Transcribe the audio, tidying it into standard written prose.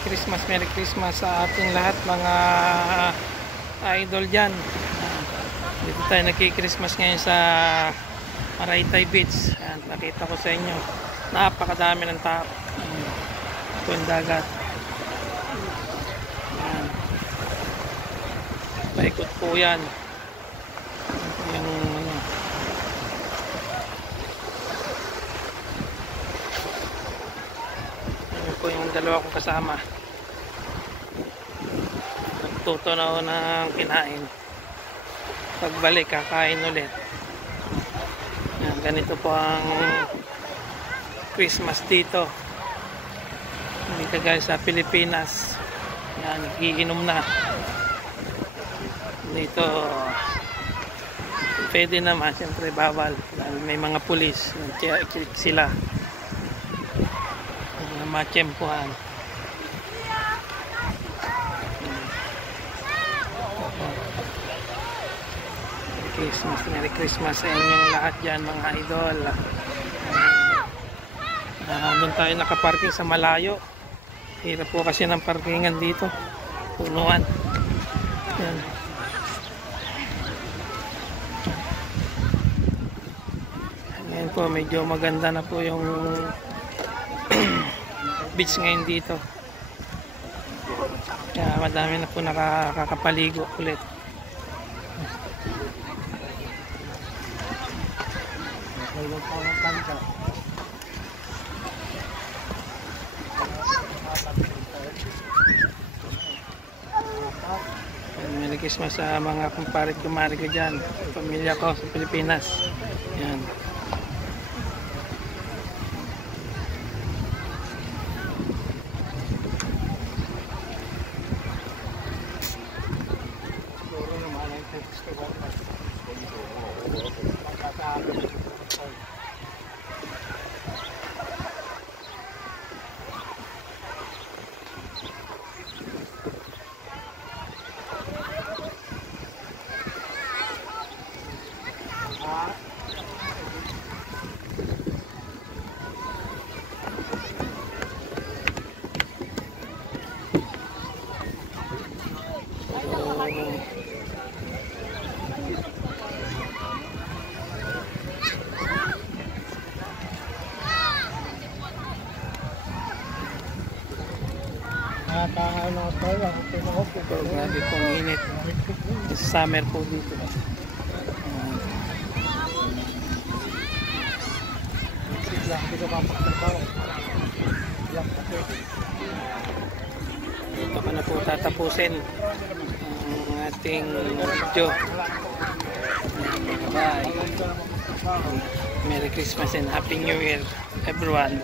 Merry Christmas sa ating lahat mga idol dyan. Dito tayo nagki-Christmas ngayon sa Maraytay Beach. Ayan, nakita ko sa inyo, napakadami ng tao. Ito yung dagat. Ayan. Paikot po yan. Yung ano, po yung dalawa kong kasama, nagtuto na ako ng kinain. Pagbalik kakain ulit. Yan, ganito po ang Christmas dito, hindi kagaya sa Pilipinas. Yan, nagiinom na dito. Pwede naman, siyempre bawal dahil may mga pulis, sila matsyempohan. Merry Christmas sa inyong lahat dyan mga idol. Doon tayo nakaparking sa malayo. Hirap po kasi ng parkingan dito, punuan. Yan. Ngayon po medyo maganda na po yung beach ngayon dito. Kaya madami na po nakakapaligo ulit. Merry Christmas sa mga kumpare-kumare ko dyan, pamilya ko sa Pilipinas. Yan. Grabe pong init. Summer po dito. Ito ko na po tatapusin ang ating video. Bye. Merry Christmas and Happy New Year everyone.